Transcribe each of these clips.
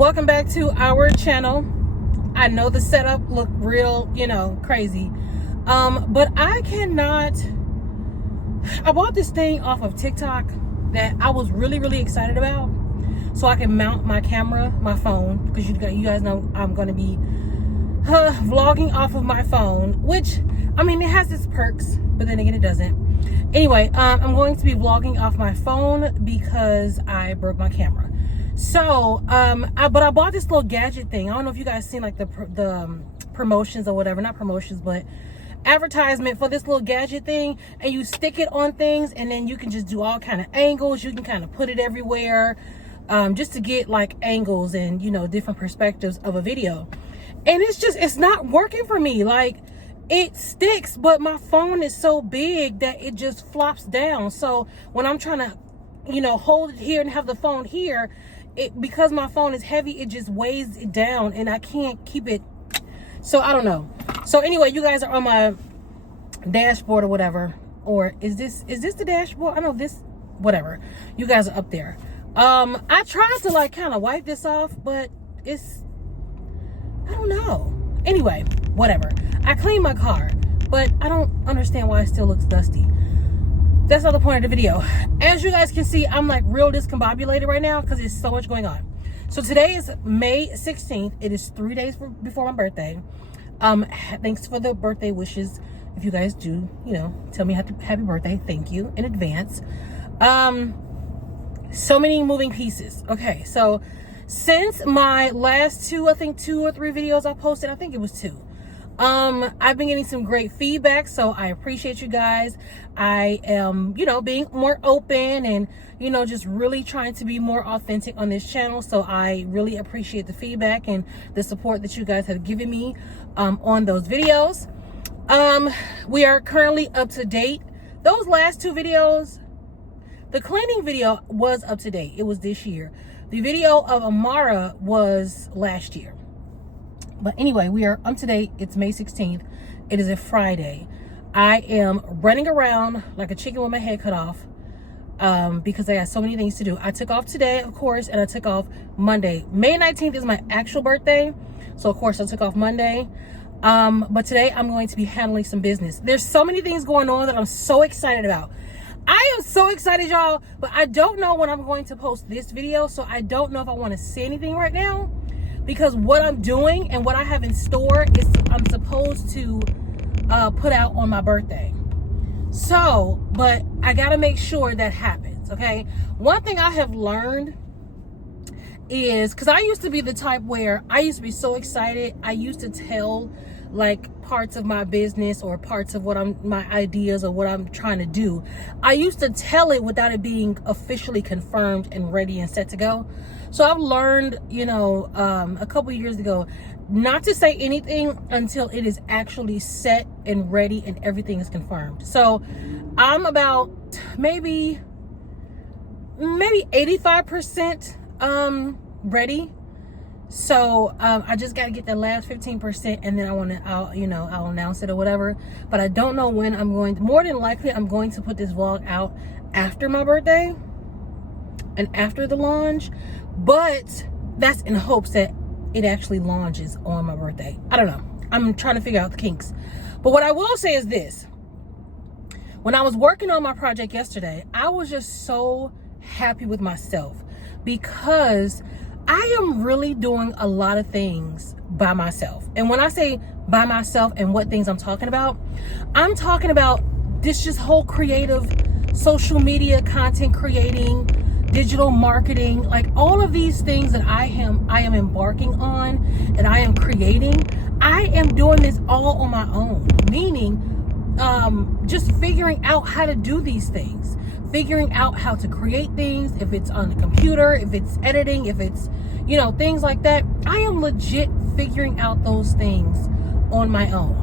welcome back to our channel. I know the setup looked real, crazy. But I bought this thing off of TikTok that I was really excited about, so I can mount my camera, my phone, because you guys know I'm going to be vlogging off of my phone, which, I mean, it has its perks, but then again, it doesn't. Anyway, I'm going to be vlogging off my phone because I broke my camera. So, but I bought this little gadget thing. I don't know if you guys seen like the promotions or whatever, not promotions, but advertisement for this little gadget thing, and you stick it on things, and then you can just do all kind of angles. You can kind of put it everywhere, just to get like angles and, different perspectives of a video. And it's not working for me. Like, it sticks, but my phone is so big that it just flops down. So when I'm trying to, hold it here and have the phone here, because my phone is heavy, it just weighs it down and I can't keep it. So I don't know. So anyway, you guys are on my dashboard or whatever. Or is this the dashboard? I know this, whatever. You guys are up there. I tried to like kind of wipe this off, but I don't know. Anyway, whatever. I cleaned my car, but I don't understand why it still looks dusty. That's not the point of the video. As you guys can see, I'm like real discombobulated right now because there's so much going on. So today is May 16th. It is 3 days before my birthday. Thanks for the birthday wishes. If you guys do, tell me happy birthday. Thank you in advance. So many moving pieces. Okay, so since my last two or three videos I posted, I think it was 2. I've been getting some great feedback, so I appreciate you guys. I am, being more open and, just really trying to be more authentic on this channel. So I really appreciate the feedback and the support that you guys have given me, on those videos. We are currently up to date. Those last 2 videos, the cleaning video was up to date. It was this year. The video of Amara was last year. But anyway, we are up to date. It's May 16th. It is a Friday. I am running around like a chicken with my head cut off, because I got so many things to do. I took off today, of course, and I took off Monday. May 19th is my actual birthday, so of course I took off Monday. But today I'm going to be handling some business. There's so many things going on that I'm so excited about. I am so excited, y'all, but I don't know when I'm going to post this video, so I don't know if I want to say anything right now. Because what I'm doing and what I have in store is I'm supposed to put out on my birthday. So, but I got to make sure that happens, okay? One thing I have learned is, because I used to be the type where I used to be so excited. I used to tell like parts of my business or parts of my ideas or what I'm trying to do. I used to tell it without it being officially confirmed and ready and set to go. So I've learned, a couple years ago, not to say anything until it is actually set and ready and everything is confirmed. So I'm about maybe 85% ready. So I just got to get the last 15%, and then I'll announce it or whatever. But I don't know when I'm going to. More than likely, I'm going to put this vlog out after my birthday and after the launch. But that's in hopes that it actually launches on my birthday. I don't know. I'm trying to figure out the kinks. But what I will say is this. When I was working on my project yesterday, I was just so happy with myself because I am really doing a lot of things by myself. And when I say by myself and what things I'm talking about this just whole creative social media content creating, digital marketing, like all of these things that I am embarking on and I am creating. I am doing this all on my own, meaning just figuring out how to do these things, figuring out how to create things, if it's on the computer, if it's editing, if it's, things like that. I am legit figuring out those things on my own.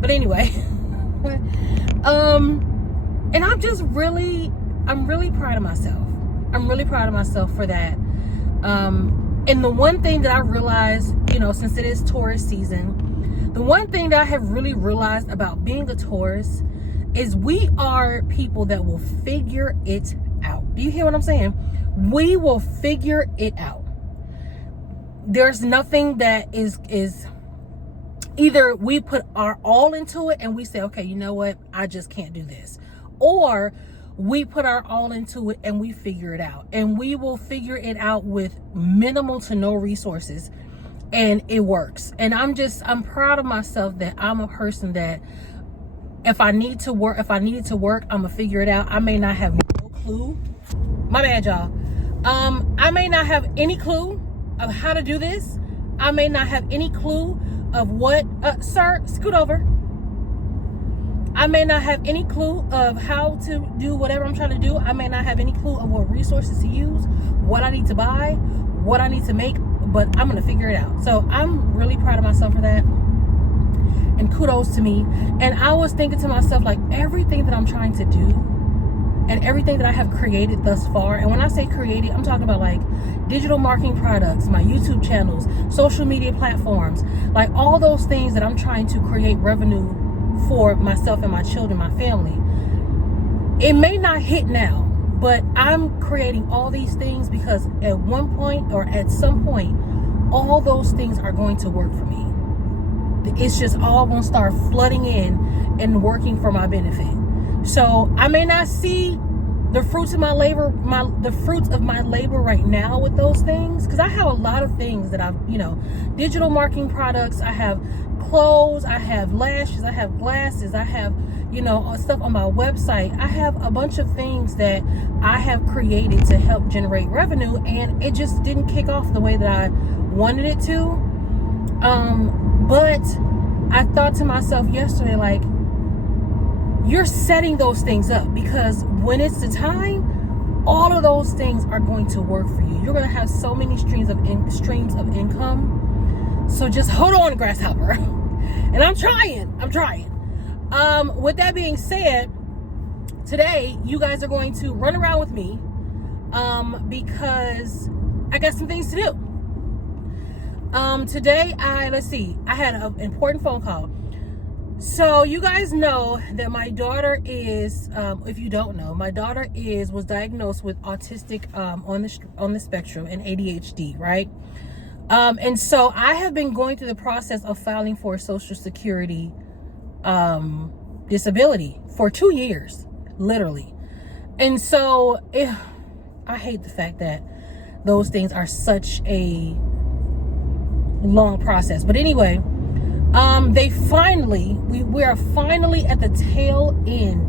But anyway, and I'm really proud of myself. I'm really proud of myself for that. And the one thing that I realized, since it is tourist season, the one thing that I have really realized about being a tourist is we are people that will figure it out. Do you hear what I'm saying? We will figure it out. There's nothing that is either we put our all into it and we say, okay, you know what? I just can't do this. Or we put our all into it and we figure it out. And we will figure it out with minimal to no resources. And it works. And I'm proud of myself that I'm a person that if I needed to work, I'm gonna figure it out. I may not have no clue. My bad, y'all. I may not have any clue of how to do this. I may not have any clue of what, sir, scoot over. I may not have any clue of how to do whatever I'm trying to do. I may not have any clue of what resources to use, what I need to buy, what I need to make, but I'm going to figure it out. So I'm really proud of myself for that. And kudos to me. And I was thinking to myself, like, everything that I'm trying to do and everything that I have created thus far, and when I say created, I'm talking about like digital marketing products, my YouTube channels, social media platforms, like all those things that I'm trying to create revenue for myself and my children, my family. It may not hit now, but I'm creating all these things because at one point or at some point, all those things are going to work for me. It's just all going to start flooding in and working for my benefit. So I may not see the fruits of my labor, right now with those things, because I have a lot of things that I've, digital marketing products. I have clothes, I have lashes, I have glasses, I have, stuff on my website. I have a bunch of things that I have created to help generate revenue, and it just didn't kick off the way that I wanted it to. But I thought to myself yesterday, like, you're setting those things up because when it's the time, all of those things are going to work for you. You're going to have so many streams of income. So just hold on, grasshopper. And I'm trying. With that being said, today you guys are going to run around with me because I got some things to do. Today I had an important phone call. So you guys know that my daughter is, if you don't know, my daughter was diagnosed with autistic on the spectrum and ADHD, right? And so I have been going through the process of filing for Social Security disability for 2 years, literally. And so I hate the fact that those things are such a long process. But anyway, we are finally at the tail end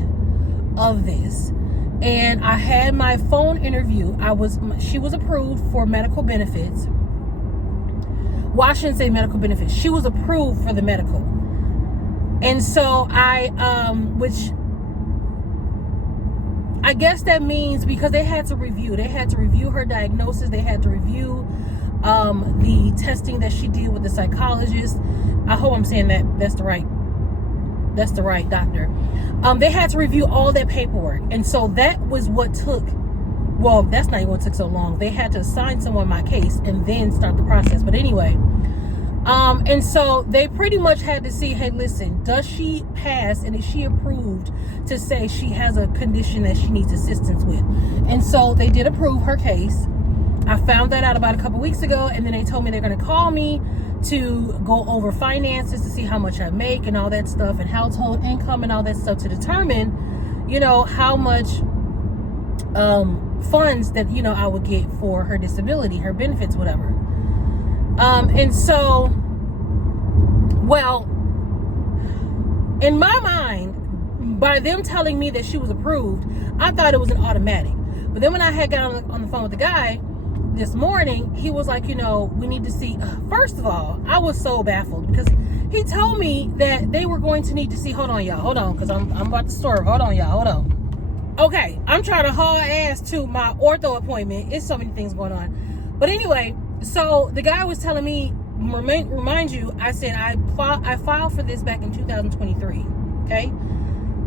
of this. And I had my phone interview. She was approved for medical benefits. Well, I shouldn't say medical benefits. She was approved for the medical. And so which I guess that means because they had to review her diagnosis. They had to review the testing that she did with the psychologist. I hope I'm saying that's the right doctor. They had to review all that paperwork. And so that was what took, well, that's not even what took so long. They had to assign someone my case and then start the process. But anyway, and so they pretty much had to see, hey, listen, does she pass and is she approved to say she has a condition that she needs assistance with? And so they did approve her case. I found that out about a couple weeks ago, and then they told me they're going to call me to go over finances to see how much I make and all that stuff, and household income and all that stuff to determine, how much funds that, I would get for her disability, her benefits, whatever. And so, well, in my mind, by them telling me that she was approved, I thought it was an automatic. But then when I had got on the phone with the guy this morning, he was like, we need to see. First of all, I was so baffled because he told me that they were going to need to see. Hold on, because I'm about to swerve. Hold on. Okay, I'm trying to haul ass to my ortho appointment. It's so many things going on. But anyway, so the guy was telling me, remind you, I said I filed for this back in 2023. Okay,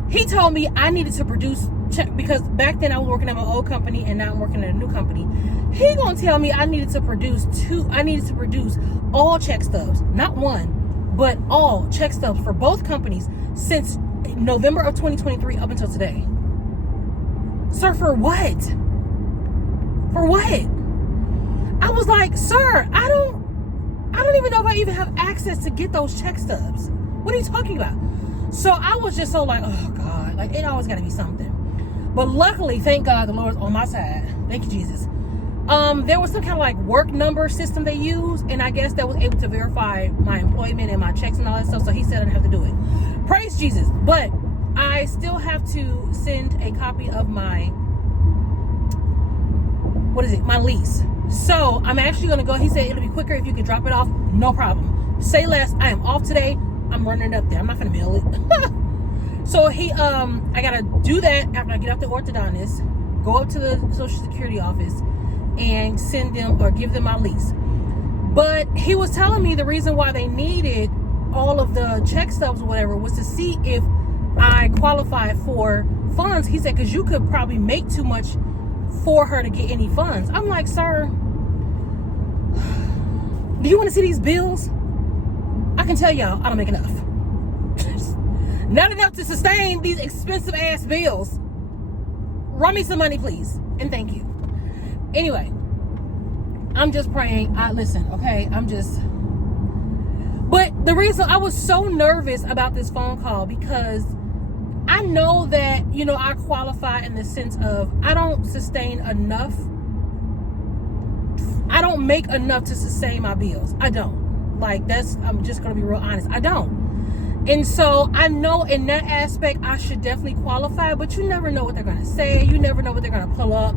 he told me I needed to produce because back then I was working at my old company and now I'm working at a new company. He gonna tell me I needed to produce all check stubs, not one, but all check stubs for both companies since November of 2023 up until today. Sir, for what? For what? I was like, sir, I don't even know if I even have access to get those check stubs. What are you talking about? So I was just so like, oh God, like it always gotta be something. But luckily, thank God, the Lord's on my side. Thank you, Jesus. There was some kind of like work number system they use, and I guess that was able to verify my employment and my checks and all that stuff. So he said I didn't have to do it. Praise Jesus. But I still have to send a copy of my, my lease. So I'm actually gonna go. He said it'll be quicker if you can drop it off. No problem. Say less. I am off today. I'm running it up there. I'm not gonna mail it. So I gotta do that after I get off the orthodontist, go up to the Social Security office and send them or give them my lease. But he was telling me the reason why they needed all of the check stubs or whatever was to see if I qualified for funds. He said, because you could probably make too much for her to get any funds. I'm like, sir, do you want to see these bills? I can tell y'all I don't make enough. Not enough to sustain these expensive ass bills. Run me some money, please. And thank you. Anyway, I'm just praying. Listen, okay? But the reason I was so nervous about this phone call, because I know that, I qualify in the sense of I don't sustain enough. I don't make enough to sustain my bills. I don't. I'm just going to be real honest. I don't. And so I know in that aspect, I should definitely qualify, but you never know what they're going to say. You never know what they're going to pull up.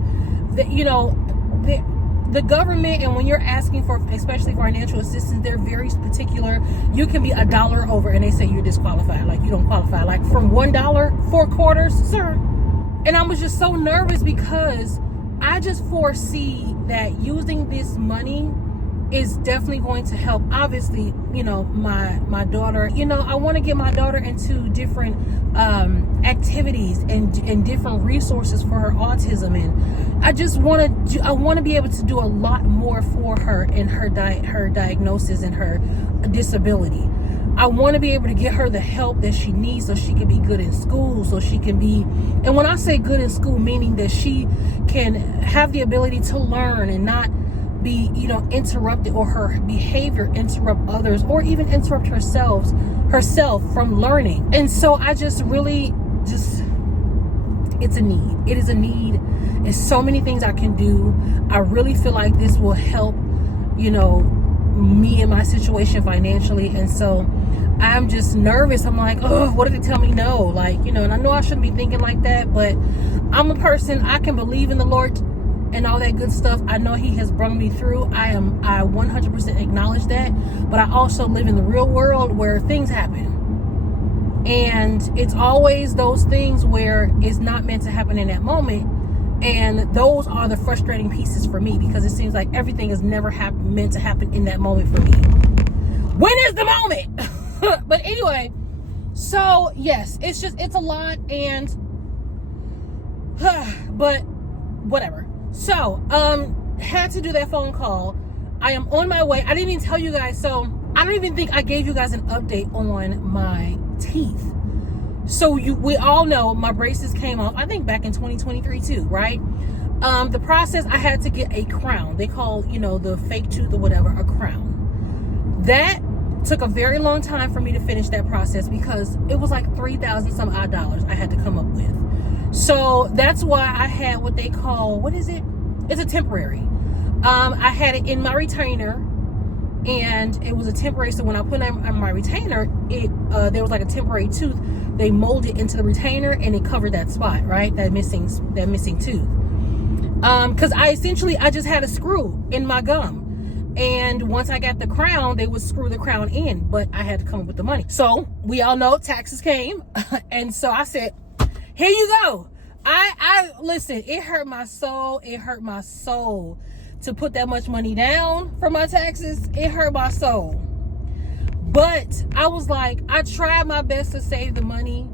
The government, and when you're asking for, especially financial assistance, they're very particular. You can be $1 over and they say you're disqualified. Like you don't qualify. Like from $1, 4 quarters, sir. And I was just so nervous because I just foresee that using this money is definitely going to help. Obviously, my daughter, I want to get my daughter into different activities and different resources for her autism, and I want to be able to do a lot more for her in her diagnosis and her disability. I want to be able to get her the help that she needs so she can be good in school, so she can be, and when I say good in school, meaning that she can have the ability to learn and not be interrupted, or her behavior interrupt others, or even interrupt herself from learning. And so I just really it's a need. It is a need. There's so many things I can do. I really feel like this will help me in my situation financially. And so I'm just nervous. I'm like, oh, what if they tell me no? And I know I shouldn't be thinking like that, but I'm a person, I can believe in the Lord and all that good stuff. I know he has brought me through. I 100% acknowledge that, but I also live in the real world where things happen, and it's always those things where it's not meant to happen in that moment, and those are the frustrating pieces for me, because it seems like everything is never meant to happen in that moment for me. When is the moment? But anyway, so yes, it's a lot, and but whatever. So, had to do that phone call. I am on my way. I didn't even tell you guys. So, I don't even think I gave you guys an update on my teeth. So, we all know my braces came off, I think back in 2023 too, right? The process, I had to get a crown. They call, the fake tooth or whatever, a crown. That took a very long time for me to finish that process, because it was like $3,000 some odd dollars I had to come up with. So that's why I had what they call, what is it? It's a temporary. I had it in my retainer, and it was a temporary. So when I put it on my retainer, there was like a temporary tooth. They molded into the retainer, and it covered that spot, right? That missing tooth. Because I just had a screw in my gum, and once I got the crown, they would screw the crown in, but I had to come up with the money. So we all know taxes came, and so I said, here you go. I listen, it hurt my soul. It hurt my soul to put that much money down for my taxes. It hurt my soul. But I was like, I tried my best to save the money,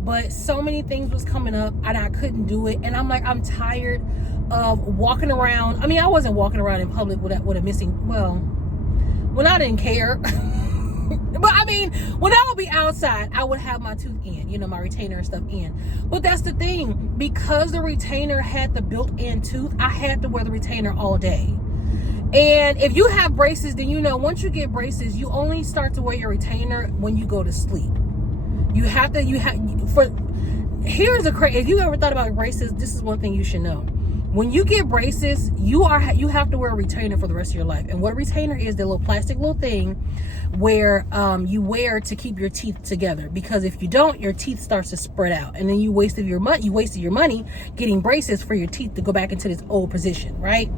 but so many things was coming up and I couldn't do it. And I'm like, I'm tired of walking around. I mean, I wasn't walking around in public with a missing, well, when I didn't care. But I mean, when I would be outside, I would have my tooth in, you know, my retainer and stuff in. But that's the thing, because the retainer had the built-in tooth, I had to wear the retainer all day. And if you have braces, then you know, once you get braces, you only start to wear your retainer when you go to sleep. Here's a crazy, if you ever thought about braces, this is one thing you should know. When you get braces, you have to wear a retainer for the rest of your life. And what a retainer is, the little plastic little thing where you wear to keep your teeth together. Because if you don't, your teeth starts to spread out, and then you wasted your money getting braces for your teeth to go back into this old position, right?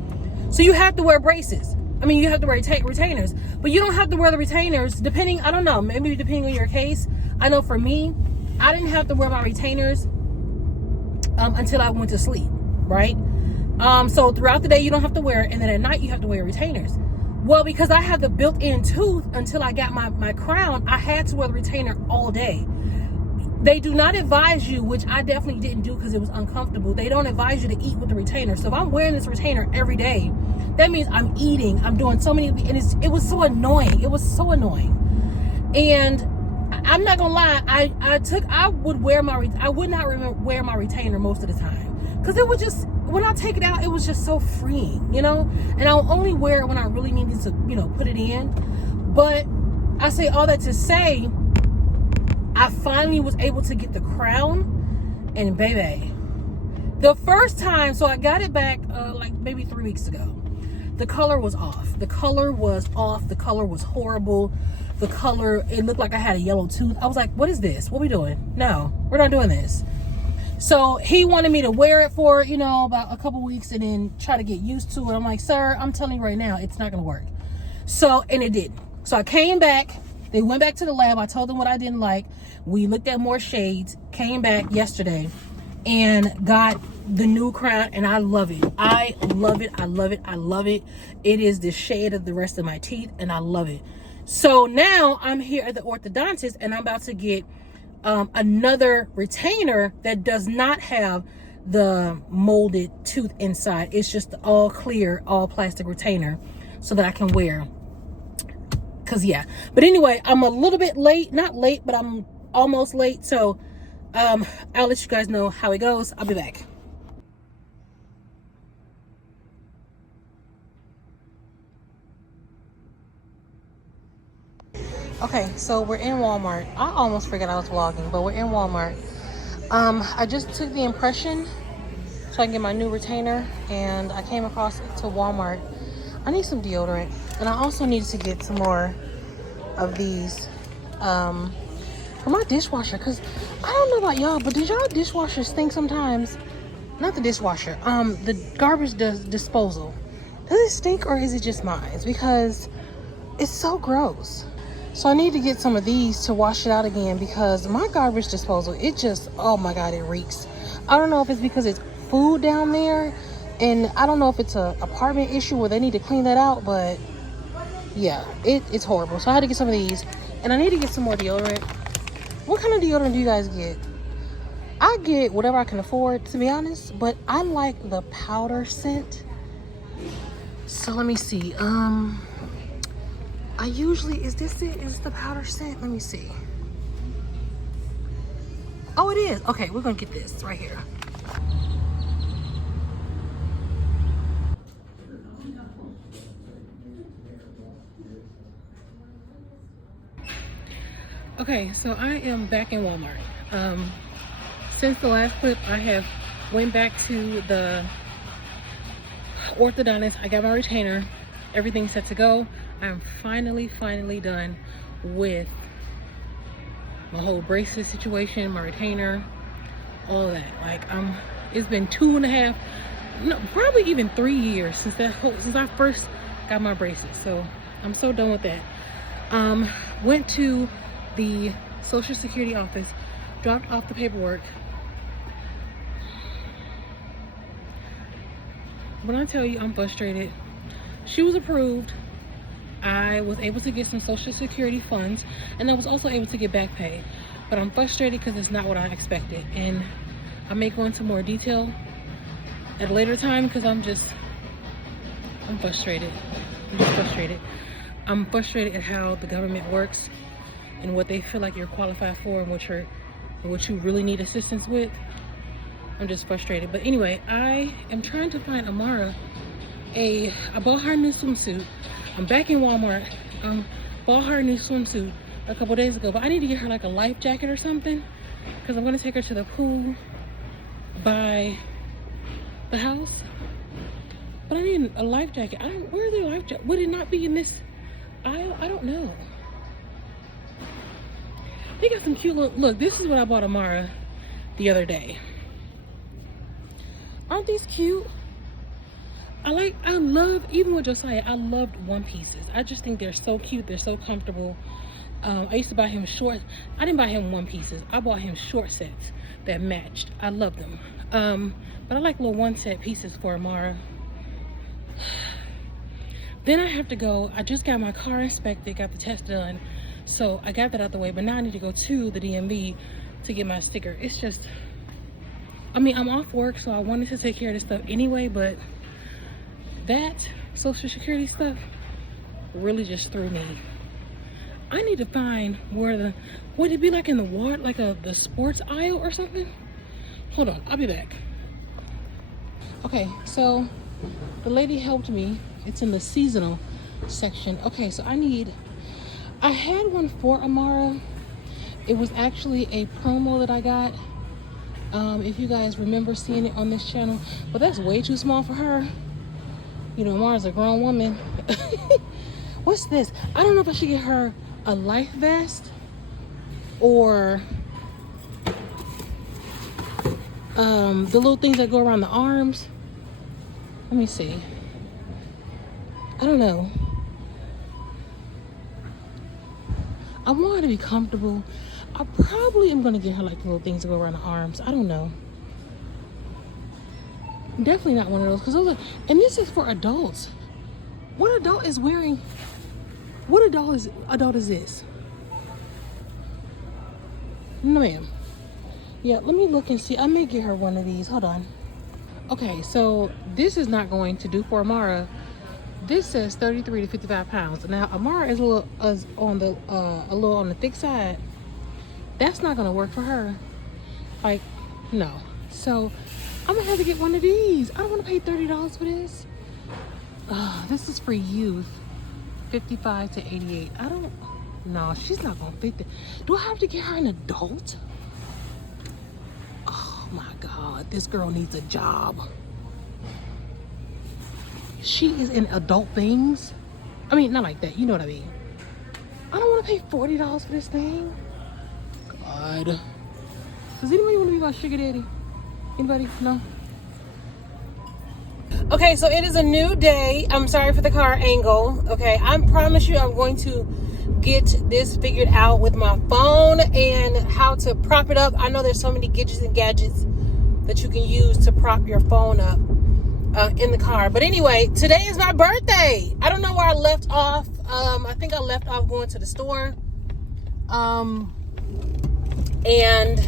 So you have to wear braces. I mean, you have to wear retainers, but you don't have to wear the retainers I don't know, maybe depending on your case. I know for me, I didn't have to wear my retainers until I went to sleep, right? So throughout the day, you don't have to wear it, and then at night, you have to wear retainers. Well, because I have the built-in tooth until I got my crown, I had to wear the retainer all day. They do not advise you, which I definitely didn't do because it was uncomfortable. They don't advise you to eat with the retainer. So if I'm wearing this retainer every day, that means I'm eating. I'm doing so many, and it was so annoying. It was so annoying. And I'm not gonna lie, I would not wear my retainer most of the time, because it was just, when I take it out, it was just so freeing, you know. And I'll only wear it when I really needed to, you know, put it in. But I say all that to say, I finally was able to get the crown, and baby, the first time, so I got it back like maybe 3 weeks ago. The color was off. The color was horrible. The color, it looked like I had a yellow tooth. I was like, what is this? What are we doing? No, we're not doing this. So he wanted me to wear it for, you know, about a couple weeks and then try to get used to it. I'm like, sir, I'm telling you right now, it's not gonna work. So, and it didn't. So I came back. They went back to the lab. I told them what I didn't like. We looked at more shades, came back yesterday, and got the new crown, and I love it. I love it. I love it. I love it. It is the shade of the rest of my teeth, and I love it. So now I'm here at the orthodontist, and I'm about to get another retainer that does not have the molded tooth inside. It's just all clear, all plastic retainer, so that I can wear. Cause yeah, but anyway, I'm a little bit late, not late, but I'm almost late. So I'll let you guys know how it goes. I'll be back. Okay, so we're in Walmart. I almost forgot I was vlogging, but we're in Walmart. I just took the impression so I can get my new retainer, and I came across it to Walmart. I need some deodorant, and I also need to get some more of these for my dishwasher, because I don't know about y'all, but did y'all dishwashers stink sometimes? Not the dishwasher, the garbage disposal. Does it stink, or is it just mine? Because it's so gross. So I need to get some of these to wash it out again, because my garbage disposal, it just, oh my God, it reeks. I don't know if it's because it's food down there, and I don't know if it's an apartment issue where they need to clean that out, but yeah, it's horrible. So I had to get some of these, and I need to get some more deodorant. What kind of deodorant do you guys get? I get whatever I can afford, to be honest, but I like the powder scent. So let me see. I usually, is this it? Is the powder scent? Let me see. Oh, it is. Okay, we're gonna get this right here. Okay, so I am back in Walmart. Since the last clip, I have went back to the orthodontist. I got my retainer. Everything's set to go. I'm finally done with my whole braces situation, my retainer, all that. Like, it's been 2.5, no, probably even 3 years since I first got my braces. So I'm so done with that. Went to the Social Security office, dropped off the paperwork. When I tell you I'm frustrated, she was approved. I was able to get some Social Security funds, and I was also able to get back pay. But I'm frustrated because it's not what I expected. And I may go into more detail at a later time, because I'm frustrated. I'm frustrated at how the government works. and what they feel like you're qualified for and what you really need assistance with. I'm just frustrated. But anyway, I am trying to find Amara I bought her a new swimsuit. I'm back in Walmart. Bought her a new swimsuit a couple days ago, but I need to get her like a life jacket or something, because I'm gonna take her to the pool by the house. But I need a life jacket. Where are the life jacket? Would it not be in this aisle? I don't know. They got some cute little, look, this is what I bought Amara the other day. Aren't these cute? I love, even with Josiah, I loved one pieces. I just think they're so cute. They're so comfortable. I used to buy him shorts. I didn't buy him one pieces. I bought him short sets that matched. I love them. But I like little one set pieces for Amara. Then I have to go. I just got my car inspected, got the test done. So I got that out the way, but now I need to go to the DMV to get my sticker. It's just, I mean, I'm off work, so I wanted to take care of this stuff anyway, but that Social Security stuff really just threw me. I need to find where would it be like in the water, like the sports aisle or something? Hold on, I'll be back. Okay, so the lady helped me. It's in the seasonal section. Okay, so I had one for Amara. It was actually a promo that I got. If you guys remember seeing it on this channel, but that's way too small for her. You know, Amara's a grown woman. What's this? I don't know if I should get her a life vest or the little things that go around the arms. Let me see. I don't know. I want her to be comfortable. I probably am gonna get her like little things that go around the arms. I don't know. Definitely not one of those, because those are, and this is for adults. What adult is wearing? What adult is this? No, ma'am. Yeah, let me look and see. I may get her one of these. Hold on. Okay, so this is not going to do for Amara. This says 33 to 55 pounds. Now Amara is a little on the thick side. That's not gonna work for her. Like, no. So I'm gonna have to get one of these. I don't want to pay $30 for this. This is for youth, 55 to 88. No, she's not gonna fit that. Do I have to get her an adult? Oh my God, this girl needs a job. She is in adult things. I mean, not like that, you know what I mean. I don't want to pay $40 for this thing. God. Does anybody want to be my sugar daddy? Anybody? No? Okay, so it is a new day. I'm sorry for the car angle. Okay, I promise you I'm going to get this figured out with my phone and how to prop it up. I know there's so many gadgets and gadgets that you can use to prop your phone up in the car. But anyway, today is my birthday. I don't know where I left off. I think I left off going to the store. And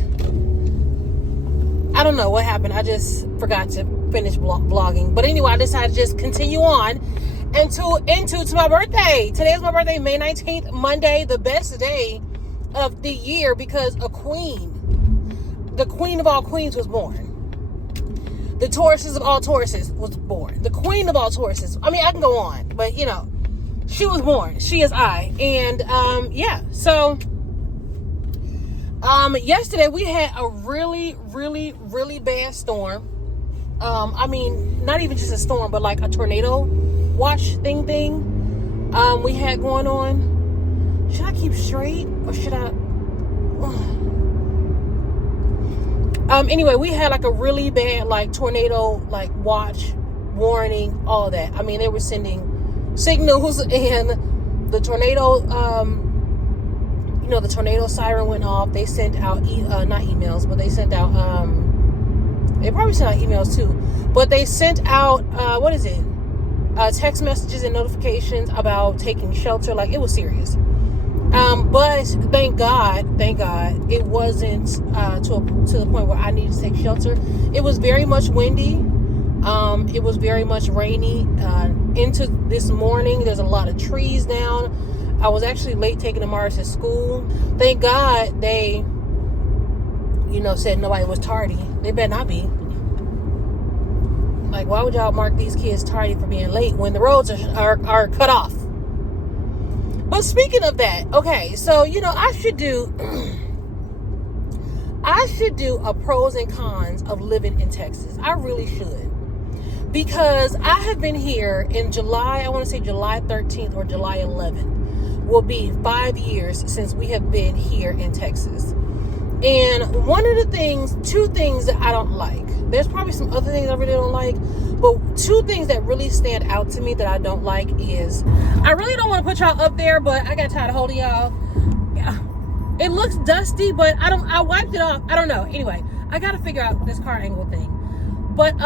I don't know what happened. I just forgot to finish vlogging. But anyway, I decided to just continue on into my birthday. Today is my birthday, May 19th, Monday, the best day of the year, because the queen of all queens was born. The Tauruses of all Tauruses was born. The queen of all Tauruses. I mean, I can go on, but you know, she was born. She is I. And yeah, so yesterday we had a really, really, really bad storm. I mean, not even just a storm, but like a tornado watch thing we had going on. Should I keep straight or should I? Anyway, we had like a really bad like tornado like watch warning, all that. I mean, they were sending signals, and the tornado you know, the tornado siren went off. They sent out not emails, but they sent out they probably sent out emails too, but they sent out what is it, text messages and notifications about taking shelter. Like, it was serious. But thank God it wasn't to the point where I needed to take shelter. It was very much windy. It was very much rainy into this morning. There's a lot of trees down. I was actually late taking Amaris to school. Thank God they, said nobody was tardy. They better not be. Like, why would y'all mark these kids tardy for being late when the roads are cut off? But speaking of that, okay, so, I should do a pros and cons of living in Texas. I really should. Because I have been here in July, I want to say July 13th or July 11th, will be 5 years since we have been here in Texas. And two things that I don't like, there's probably some other things I really don't like, but two things that really stand out to me that I don't like is, I really don't want to put y'all up there, but I got tired of holding y'all. Yeah. It looks dusty, but I wiped it off. I don't know. Anyway, I got to figure out this car angle thing. But,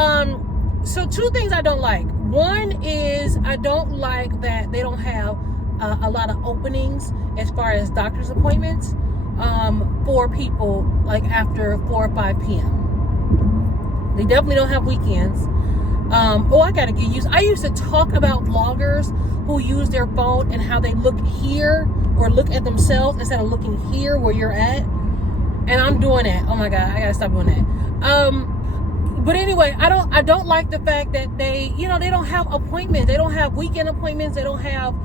so two things I don't like. One is I don't like that they don't have a lot of openings as far as doctor's appointments for people like after 4 or 5 p.m. They definitely don't have weekends. I gotta get used. I used to talk about vloggers who use their phone and how they look here or look at themselves instead of looking here where you're at. And I'm doing that. Oh my God, I gotta stop doing that. But anyway, I don't like the fact that they don't have appointments. They don't have weekend appointments. They don't have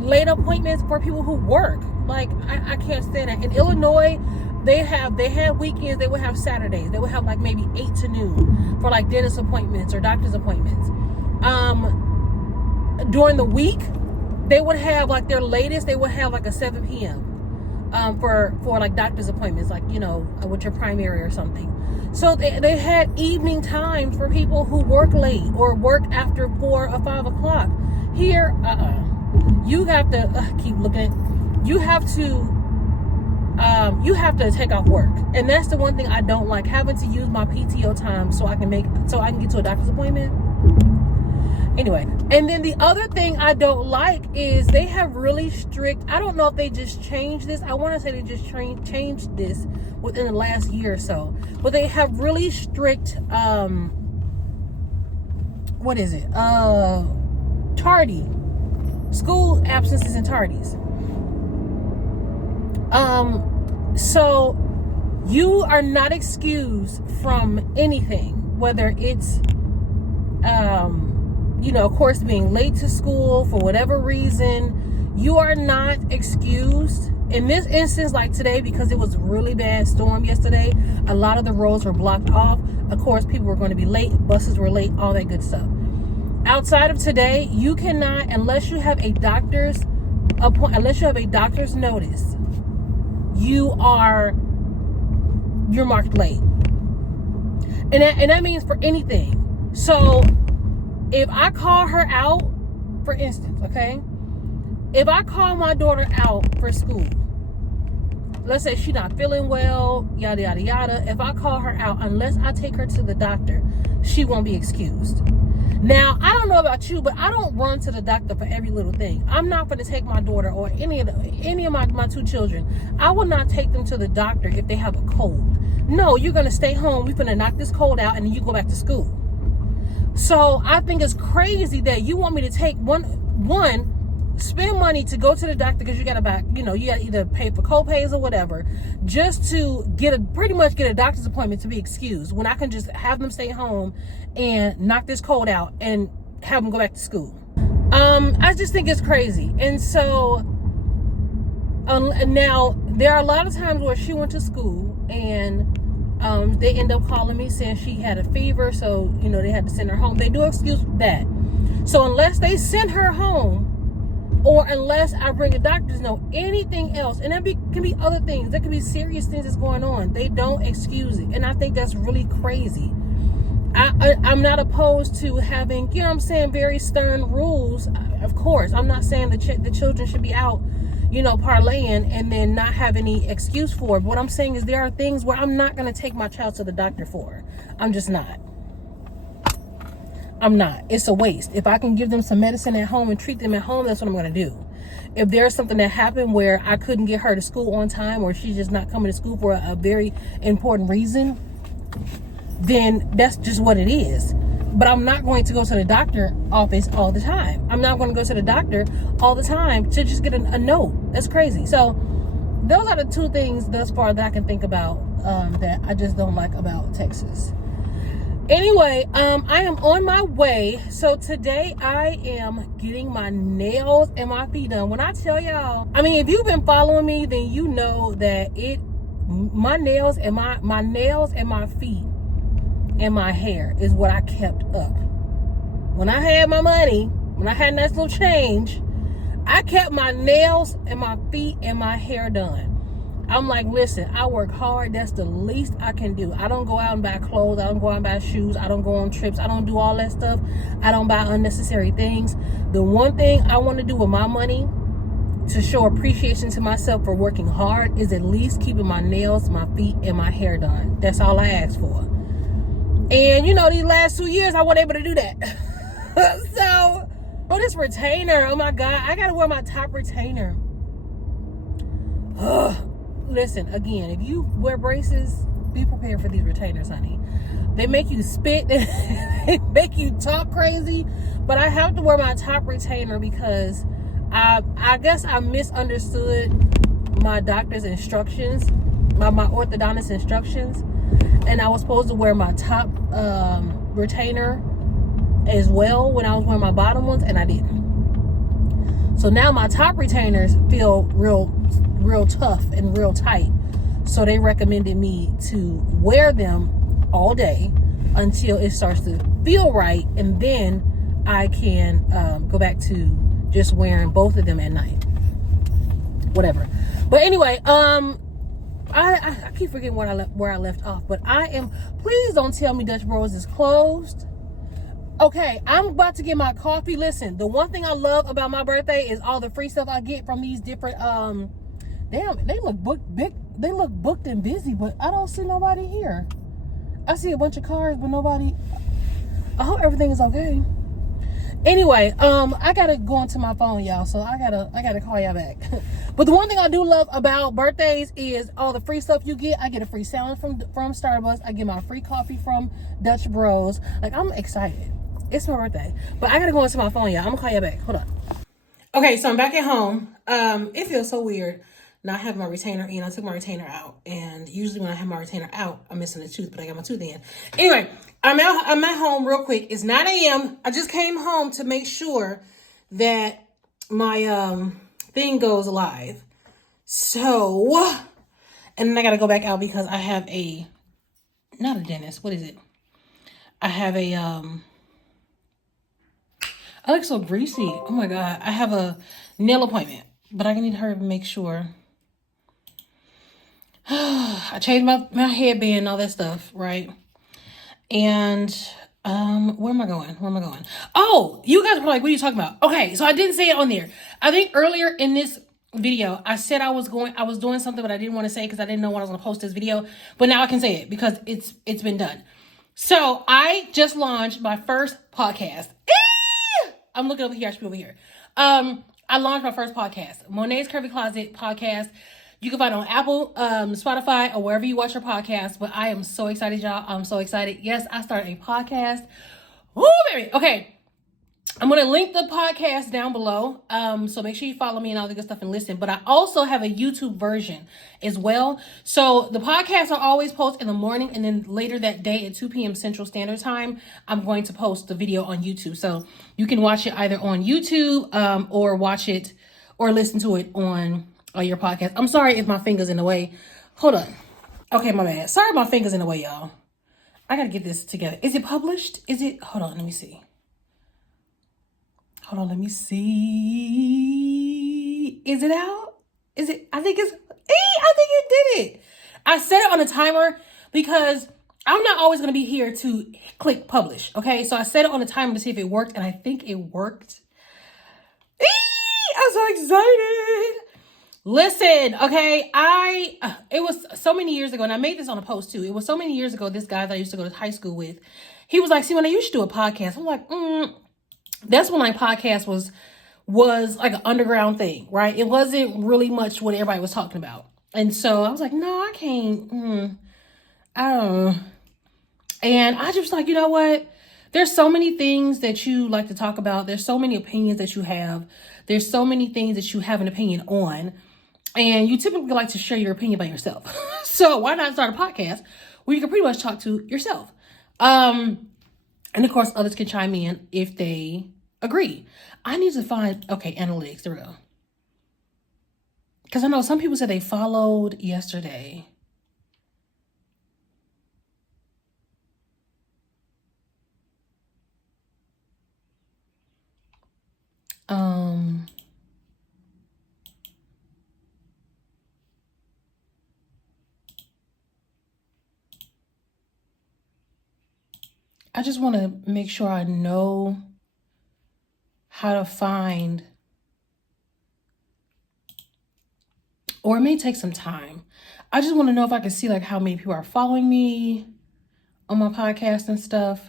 late appointments for people who work. Like, I can't stand that. In Illinois, they had weekends. They would have Saturdays. They would have like maybe 8 to noon for like dentist appointments or doctor's appointments. During the week, they would have like their latest. They would have like a 7 p.m. For like doctor's appointments, like with your primary or something. So they had evening times for people who work late or work after 4 or 5 o'clock. Here, you have to keep looking at. You have to take off work, and that's the one thing I don't like, having to use my PTO time so I can get to a doctor's appointment. Anyway, and then the other thing I don't like is they have really strict, I don't know if they just changed this. I want to say they just changed this within the last year or so. But they have really strict, tardy. School absences and tardies. So you are not excused from anything, whether it's, of course, being late to school for whatever reason. You are not excused. In this instance, like today, because it was a really bad storm yesterday, a lot of the roads were blocked off. Of course, people were going to be late. Buses were late, all that good stuff. Outside of today, you cannot, unless you have a doctor's notice, you're marked late. And that means for anything. So if I call her out, for instance, okay? If I call my daughter out for school, let's say she's not feeling well, yada, yada, yada. If I call her out, unless I take her to the doctor, she won't be excused. Now, I don't know about you, but I don't run to the doctor for every little thing. I'm not going to take my daughter or any of my 2 children. I will not take them to the doctor if they have a cold. No, you're going to stay home. We're going to knock this cold out, and then you go back to school. So I think it's crazy that you want me to take one spend money to go to the doctor because you got to either pay for co-pays or whatever, just to pretty much get a doctor's appointment to be excused, when I can just have them stay home and knock this cold out and have them go back to school. I just think it's crazy. And so now there are a lot of times where she went to school and they end up calling me saying she had a fever, so they had to send her home. They do excuse that. So unless they send her home, or unless I bring a doctor's note, anything else, and can be other things, there could be serious things that's going on, they don't excuse it. And I think that's really crazy. I'm not opposed to having, very stern rules. Of course, I'm not saying the children should be out, parlaying and then not have any excuse for it. But what I'm saying is there are things where I'm not going to take my child to the doctor for. I'm just not. I'm not. It's a waste. If I can give them some medicine at home and treat them at home, that's what I'm going to do. If there's something that happened where I couldn't get her to school on time, or she's just not coming to school for a very important reason, then that's just what it is. but I'm not going to go to the doctor office all the time. I'm not going to go to the doctor all the time to just get a note. That's crazy. So those are the two things thus far that I can think about that I just don't like about Texas. Anyway, I am on my way. So today I am getting my nails and my feet done. When I tell y'all, I mean, if you've been following me, then you know that my nails and my feet and my hair is what I kept up. When I had my money, when I had nice little change, I kept my nails and my feet and my hair done. I'm like, listen, I work hard. That's the least I can do. I don't go out and buy clothes. I don't go out and buy shoes. I don't go on trips. I don't do all that stuff. I don't buy unnecessary things. The one thing I want to do with my money to show appreciation to myself for working hard is at least keeping my nails, my feet, and my hair done. That's all I ask for. And you know, these last 2 years, I wasn't able to do that. So, this retainer, oh my God, I gotta wear my top retainer. Ugh. Listen, again, if you wear braces, be prepared for these retainers, honey. They make you spit, they make you talk crazy, but I have to wear my top retainer because I guess I misunderstood my doctor's instructions, my orthodontist instructions, and I was supposed to wear my top retainer as well when I was wearing my bottom ones, and I didn't. So now my top retainers feel real tough and real tight. So they recommended me to wear them all day until it starts to feel right, and then I can go back to just wearing both of them at night. Whatever. But anyway, I keep forgetting where I left off, but please don't tell me Dutch Bros is closed. Okay, I'm about to get my coffee. Listen, the one thing I love about my birthday is all the free stuff I get from these different damn, they look booked and busy, but I don't see nobody here. I see a bunch of cars, but nobody. I hope everything is okay. Anyway, I gotta go into my phone, y'all, so I gotta call y'all back. But the one thing I do love about birthdays is all the free stuff you get. I get a free salad from Starbucks. I get my free coffee from Dutch Bros. Like, I'm excited. It's my birthday. But I gotta go into my phone, y'all. I'm gonna call you back. Hold on. Okay, so I'm back at home. It feels so weird not having my retainer in. I took my retainer out, and usually when I have my retainer out, I'm missing a tooth, but I got my tooth in. Anyway, I'm at home real quick. It's 9 a.m. I just came home to make sure that my thing goes live. So, and then I gotta go back out because I have not a dentist. What is it? I have I look so greasy. Oh my God. I have a nail appointment, but I need her to make sure. I changed my headband and all that stuff, right? And where am I going? Oh, you guys were like, what are you talking about? Okay, so I didn't say it on there. I think earlier in this video, I said I was doing something, but I didn't want to say because I didn't know when I was going to post this video. But now I can say it because it's been done. So I just launched my first podcast. I'm looking over here. I should be over here. I launched my first podcast, Monet's Curvy Closet podcast. You can find it on Apple, Spotify, or wherever you watch your podcast. But I am so excited, y'all. I'm so excited. Yes, I started a podcast. Woo, baby. Okay. I'm going to link the podcast down below. So make sure you follow me and all the good stuff and listen. But I also have a YouTube version as well. So the podcasts are always posted in the morning, and then later that day at 2 p.m. Central Standard Time, I'm going to post the video on YouTube. So you can watch it either on YouTube or watch it or listen to it on your podcast. I'm sorry if my finger's in the way. Hold on. Okay, my bad. Sorry my finger's in the way, y'all. I got to get this together. Is it published? Hold on, let me see. Hold on, let me see. Is it out? I think it did it. I set it on a timer because I'm not always going to be here to click publish. Okay, so I set it on a timer to see if it worked, and I think it worked. I'm so excited. Listen, okay, it was so many years ago, and I made this on a post too. It was so many years ago, this guy that I used to go to high school with, he was like, see, when I used to do a podcast, I'm like, that's when like podcast was like an underground thing, right? It wasn't really much what everybody was talking about. And so I was like, no, I can't, I don't know. And I just like, you know what? there's so many things that you like to talk about. There's so many opinions that you have. There's so many things that you have an opinion on. And you typically like to share your opinion by yourself. So why not start a podcast where you can pretty much talk to yourself? And of course, others can chime in if they agree. I need to find, okay, analytics. There we go. Because I know some people said they followed yesterday. I just want to make sure I know how to find, or it may take some time. I just want to know if I can see like how many people are following me on my podcast and stuff.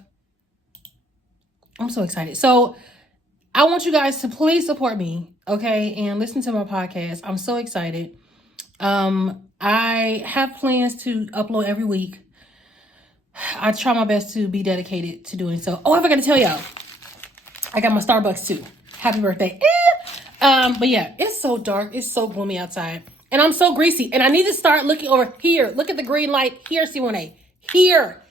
I'm so excited. So I want you guys to please support me, okay, and listen to my podcast. I'm so excited. I have plans to upload every week. I try my best to be dedicated to doing so. Oh, I forgot to tell y'all, I got my Starbucks too. Happy birthday. But yeah, it's so dark. It's so gloomy outside. And I'm so greasy. And I need to start looking over here. Look at the green light. Here, C1A. Here.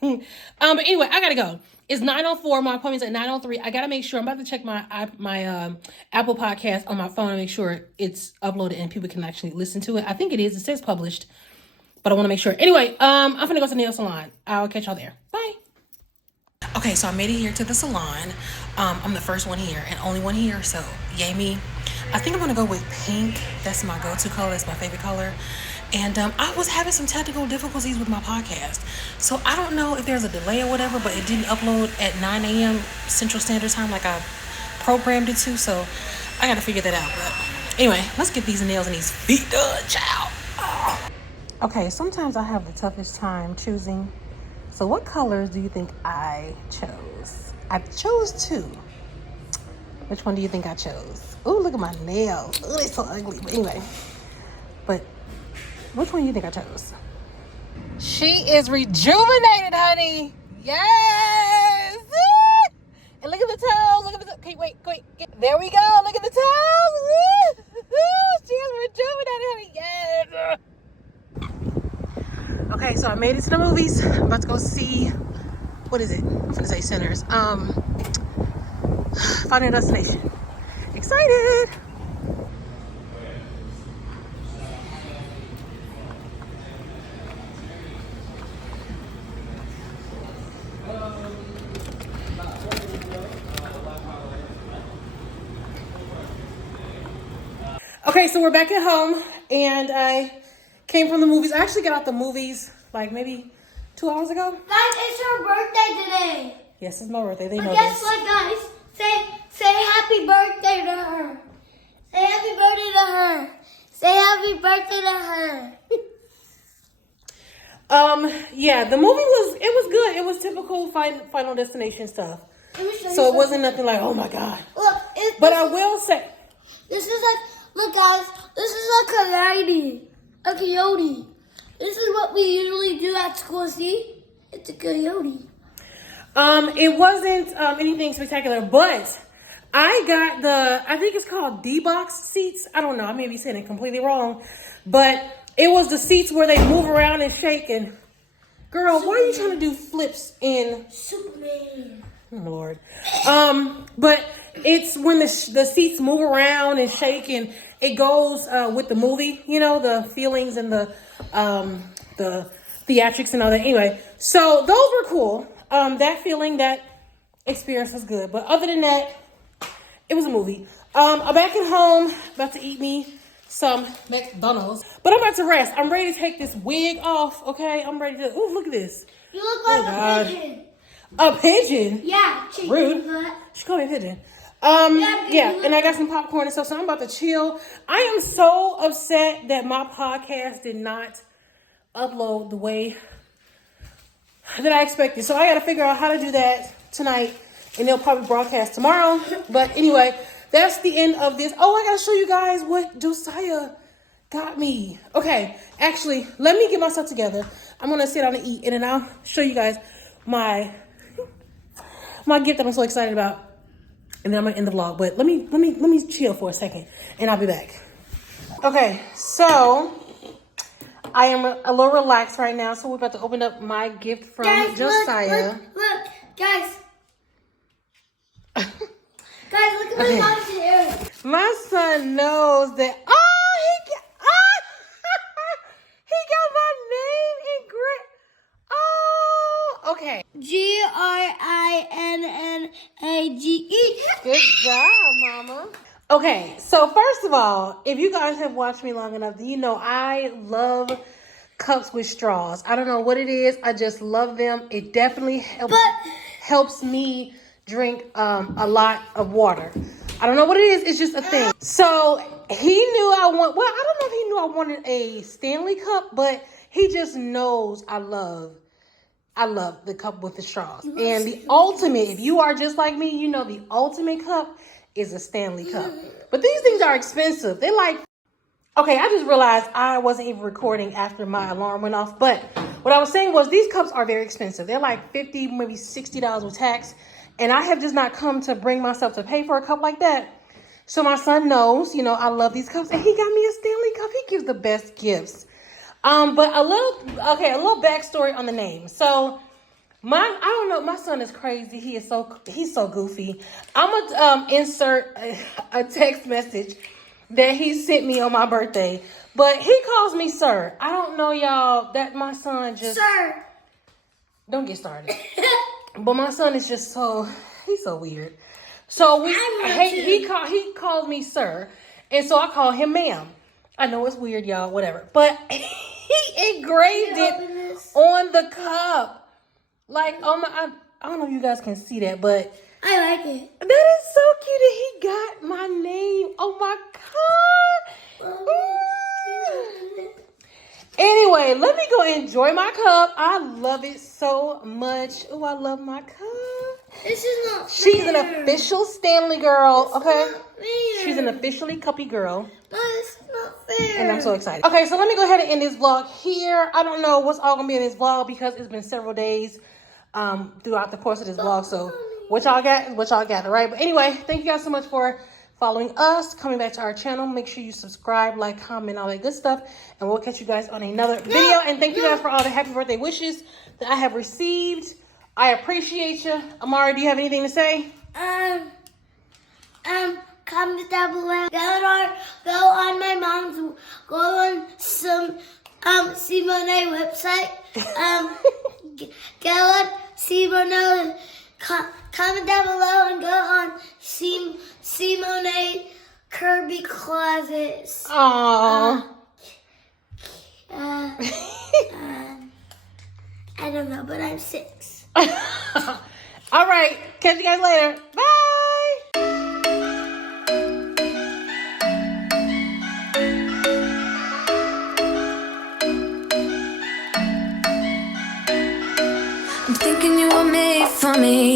But anyway, I gotta go. It's 9:04. My appointment's at 9:03. I gotta make sure. I'm about to check my Apple podcast on my phone and make sure it's uploaded and people can actually listen to it. I think it is. It says published, but I want to make sure. Anyway, I'm gonna go to the nail salon. I'll catch y'all there. Bye. Okay, so I made it here to the salon. I'm the first one here and only one here, so yay me. I think I'm gonna go with pink. That's my go-to color. That's my favorite color. And I was having some technical difficulties with my podcast. So I don't know if there's a delay or whatever, but it didn't upload at 9 a.m. Central Standard Time like I programmed it to. So I gotta figure that out. But anyway, let's get these nails and these feet done, child. Oh. Okay, sometimes I have the toughest time choosing. So what colors do you think I chose? I chose two. Which one do you think I chose? Oh, look at my nails. Oh, they're so ugly. But anyway, which one do you think I chose? She is rejuvenated, honey. Yes. And look at the toes. Look at the toes. Okay, wait. There we go. Look at the toes. She is rejuvenated, honey. Yes. Okay, so I made it to the movies. I'm about to go see, what is it? I'm gonna say Sinners. Final Destination. Excited. Okay, so we're back at home, and I came from the movies. I actually got out the movies like maybe 2 hours ago. Guys, it's her birthday today. Yes, it's my birthday. They know guess this. what, guys? Say happy birthday to her. Say happy birthday to her. Say happy birthday to her. Yeah, the movie was good. It was typical Final Destination stuff. So it wasn't nothing like, oh my God. Look, but I will say, this is like, look guys, this is a coyote. This is what we usually do at school, see? It's a coyote. It wasn't anything spectacular, but I got I think it's called D-box seats. I don't know, I may be saying it completely wrong, but it was the seats where they move around and shake. And girl, Superman. Why are you trying to do flips in Superman? Oh Lord. But it's when the seats move around and shake, and it goes with the movie, you know, the feelings and the theatrics and all that. Anyway, so those were cool. That feeling, that experience was good. But other than that, it was a movie. I'm back at home, about to eat me some McDonald's. But I'm about to rest. I'm ready to take this wig off, okay? I'm ready to, ooh, look at this. You look like a pigeon. A pigeon? Yeah. Rude. She called me a pigeon. Yeah, and I got some popcorn and stuff, so I'm about to chill. I am so upset that my podcast did not upload the way that I expected. So I got to figure out how to do that tonight, and they'll probably broadcast tomorrow. But anyway, that's the end of this. Oh, I got to show you guys what Josiah got me. Okay, actually, let me get myself together. I'm going to sit down and eat, and then I'll show you guys my my gift that I'm so excited about. And then I'm gonna end the vlog. But let me chill for a second and I'll be back. Okay, so I am a little relaxed right now, so we're about to open up my gift from Josiah. Look, guys. Guys, look at my mom's hair. My son knows that. He got my name engraved. Oh, okay. GRINNAGE. Good job, Mama. Okay, so first of all, if you guys have watched me long enough, then you know I love cups with straws. I don't know what it is. I just love them. It definitely helps me drink a lot of water. I don't know what it is. It's just a thing. So he knew I don't know if he knew I wanted a Stanley cup, but he just knows I love the cup with the straws. And the ultimate, if you are just like me, you know the ultimate cup is a Stanley cup. But these things are expensive. They're like, okay, I just realized I wasn't even recording after my alarm went off. But what I was saying was these cups are very expensive. They're like $50, maybe $60 with tax. And I have just not come to bring myself to pay for a cup like that. So my son knows, you know, I love these cups. And he got me a Stanley cup. He gives the best gifts. But a little backstory on the name. So I don't know, my son is crazy. He's so goofy. I'm gonna insert a text message that he sent me on my birthday. But he calls me sir. I don't know, y'all, that my son just Sir. Don't get started. But my son is just he's so weird. So he calls me sir, and so I call him ma'am. I know it's weird, y'all, whatever. But he engraved it on the cup. Like, oh my, I don't know if you guys can see that, but I like it. That is so cute that he got my name. Oh my God. Anyway, let me go enjoy my cup. I love it so much. Oh, I love my cup. This is not fair. She's an official Stanley girl, okay? Not fair. She's an officially cuppy girl. But it's not fair. And I'm so excited. Okay, so let me go ahead and end this vlog here. I don't know what's all going to be in this vlog because it's been several days throughout the course of this vlog. So what y'all got is what y'all got, all right? But anyway, thank you guys so much for following us, coming back to our channel. Make sure you subscribe, like, comment, all that good stuff. And we'll catch you guys on another video. And thank you guys for all the happy birthday wishes that I have received. I appreciate you. Amara, do you have anything to say? Comment down below. Go on my mom's, go on some Simone website. Go on Simone. Comment down below and go on Simone Kirby Closets. Aww. I don't know, but I'm 6. All right. Catch you guys later. Bye. I'm thinking you were made for me.